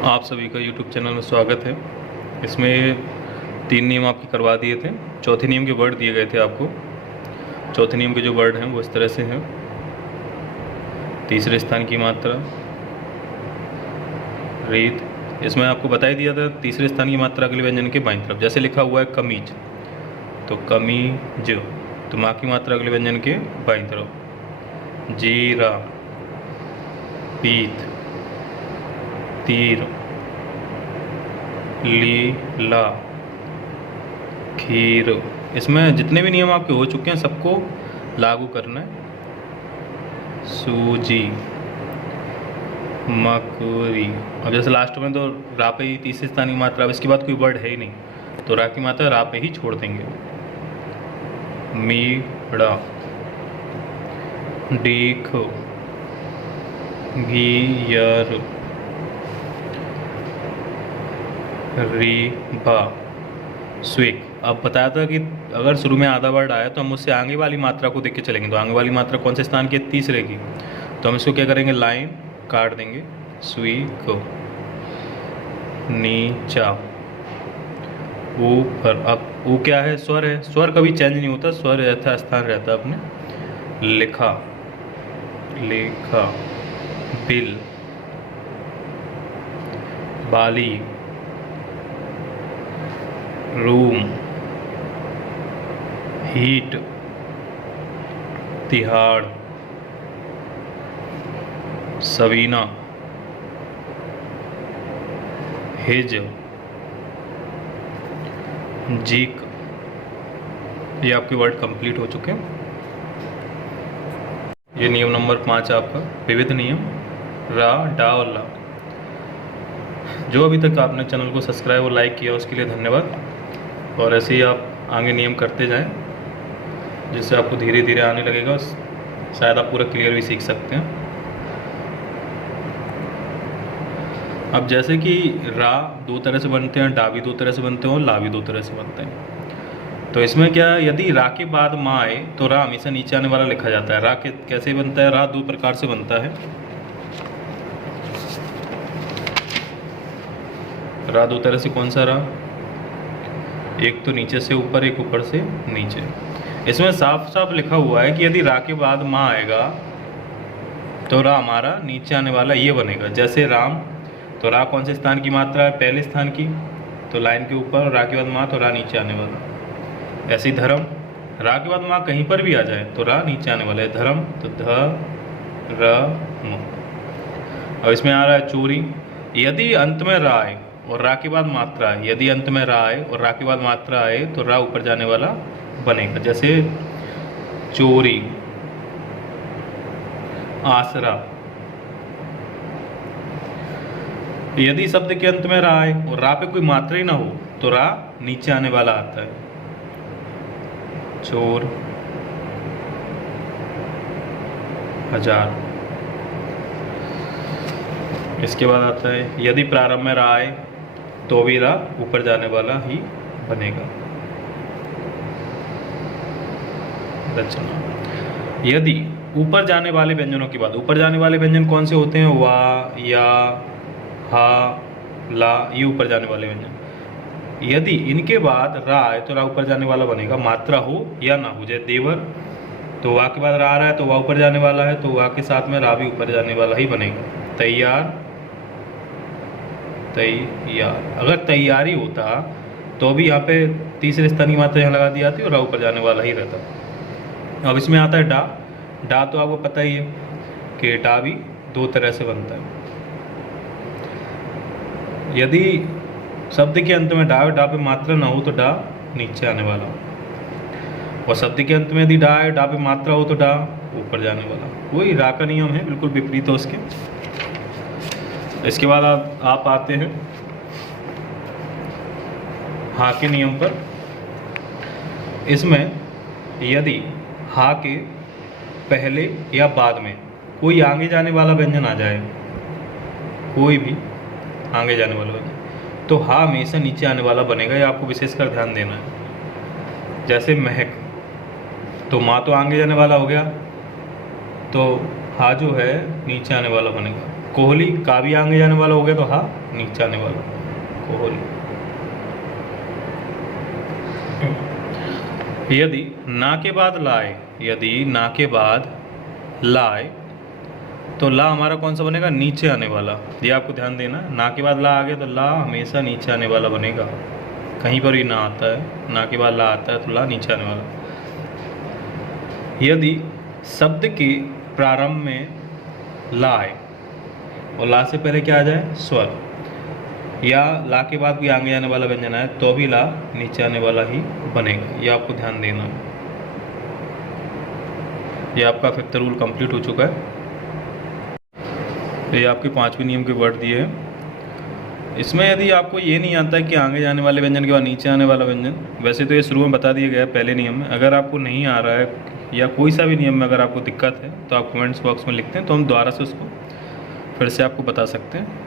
आप सभी का YouTube चैनल में स्वागत है। इसमें 3 नियम आपके करवा दिए थे। चौथे नियम के वर्ड दिए गए थे आपको। चौथे नियम के जो वर्ड हैं वो इस तरह से हैं। तीसरे स्थान की मात्रा रीत। इसमें आपको बता ही दिया था तीसरे स्थान की मात्रा अगले व्यंजन के बाईं तरफ। जैसे लिखा हुआ है कमीज, तो कमीज, तो माँ की मात्रा अगले व्यंजन के बाईं तरफ। जीरा, पीत, तीर, लीला, खीर। इसमें जितने भी नियम आपके हो चुके हैं सबको लागू करना है। सूजी, मकुरी। अब जैसे लास्ट में तो रा पे ही तीसरे स्थान की मात्रा, अब इसके बाद कोई वर्ड है ही नहीं, तो रा की मात्रा रा पे ही छोड़ देंगे। मीड़ा, डीख, घियर, रीबा, स्विक। अब बताया था कि अगर शुरू में आधा वर्ड आया तो हम उससे आगे वाली मात्रा को देख के चलेंगे। तो आगे वाली मात्रा कौन से स्थान की है? तीसरे की। तो हम इसको क्या करेंगे? लाइन काट देंगे। स्विक, नीचा, ऊपर। अब वो क्या है? स्वर है। स्वर कभी चेंज नहीं होता, स्वर यथा स्थान रहता अपने। लिखा, लेखा, बिल, बाली, रूम, हीट, तिहाड़, सवीना, हिज, जीक। ये आपके वर्ड कंप्लीट हो चुके हैं। ये नियम नंबर 5 आपका विविध नियम। रा, डा और ला। जो अभी तक आपने चैनल को सब्सक्राइब और लाइक किया उसके लिए धन्यवाद। और ऐसे ही आप आगे नियम करते जाएं, जिससे आपको धीरे धीरे आने लगेगा। शायद आप पूरा क्लियर भी सीख सकते हैं। अब जैसे कि रा 2 तरह से बनते हैं, डा भी 2 तरह से बनते हैं और ला भी 2 तरह से बनते हैं। तो इसमें क्या, यदि रा के बाद माँ आए तो रा हमेशा नीचे आने वाला लिखा जाता है। रा कैसे बनता है? रा 2 प्रकार से बनता है। रा 2 तरह से कौन सा रा? एक तो नीचे से ऊपर, एक ऊपर से नीचे। इसमें साफ साफ लिखा हुआ है कि यदि रा के बाद माँ आएगा तो रा हमारा नीचे आने वाला ये बनेगा। जैसे राम, तो रा कौन से स्थान की मात्रा है? पहले स्थान की, तो लाइन के ऊपर। रा के बाद माँ, तो रा नीचे आने वाला। ऐसे ही धर्म, रा के बाद माँ कहीं पर भी आ जाए तो रा नीचे आने वाला है। धर्म, तो ध र म। अब इसमें आ रहा है चोरी। यदि अंत में रा आए और रा के बाद मात्रा आए, यदि अंत में रा आए और रा के बाद मात्रा आए तो रा ऊपर जाने वाला बनेगा। जैसे चोरी, आसरा। यदि शब्द के अंत में रा आए और रा पे कोई मात्रा ही ना हो तो रा नीचे आने वाला आता है। चोर, हजार। इसके बाद आता है यदि प्रारंभ में रा आए तो भी रा ऊपर जाने वाला ही बनेगा। रचना, यदि ऊपर जाने वाले व्यंजनों के बाद, ऊपर जाने वाले व्यंजन कौन से होते हैं? वा, या, हा, ला, ये ऊपर जाने वाले व्यंजन। यदि इनके बाद रा आए तो रा ऊपर जाने वाला बनेगा, मात्रा हो या ना हो। जैसे देवर, तो वा के बाद रा आ रहा है तो वा ऊपर जाने वाला है, तो वा के साथ में रा भी ऊपर जाने वाला ही बनेगा। तैयार, तैयार। अगर तैयारी होता तो भी यहाँ पे तीसरे स्थान की मात्रा यहाँ लगा दी जाती और रा ऊपर जाने वाला ही रहता। अब इसमें आता है डा। डा तो आपको पता ही है कि डा भी 2 तरह से बनता है। यदि शब्द के अंत में डा है, डा पे मात्रा ना हो तो डा नीचे आने वाला, और शब्द के अंत में यदि डा है, डा पे मात्रा हो तो डा ऊपर जाने वाला। वही रा का नियम है, बिल्कुल विपरीत है उसके। इसके बाद आप आते हैं हा के नियम पर। इसमें यदि हा के पहले या बाद में कोई आगे जाने वाला व्यंजन आ जाए, कोई भी आगे जाने वाला व्यंजन, तो हा हमेशा नीचे आने वाला बनेगा। ये आपको विशेषकर ध्यान देना है। जैसे महक, तो माँ तो आगे जाने वाला हो गया, तो हा जो है नीचे आने वाला बनेगा। कोहली का भी आगे जाने वाला हो गया तो हा नीचे आने वाला कोहली। यदि ना के बाद लाए, यदि ना के बाद लाए तो ला हमारा कौन सा बनेगा, नीचे आने वाला। ये आपको ध्यान देना, ना के बाद ला आ गया तो ला हमेशा नीचे आने वाला बनेगा, कहीं पर ही ना आता है, ना के बाद ला आता है तो ला नीचे आने वाला। यदि शब्द के प्रारंभ में ला आए और ला से पहले क्या आ जाए, स्वर, या ला के बाद भी आगे आने वाला व्यंजन है तो भी ला नीचे आने वाला ही बनेगा। ये आपको ध्यान देना है। ये आपका फिफ्थ रूल कंप्लीट हो चुका है। ये आपके 5वें नियम के वर्ड दिए हैं। इसमें यदि आपको ये नहीं आता है कि आगे जाने वाले व्यंजन के बाद नीचे आने वाला व्यंजन, वैसे तो ये शुरू में बता दिया गया है पहले नियम में। अगर आपको नहीं आ रहा है या कोई सा भी नियम में अगर आपको दिक्कत है तो आप कमेंट्स बॉक्स में लिखते हैं तो हम दोबारा से उसको फिर से आपको बता सकते हैं।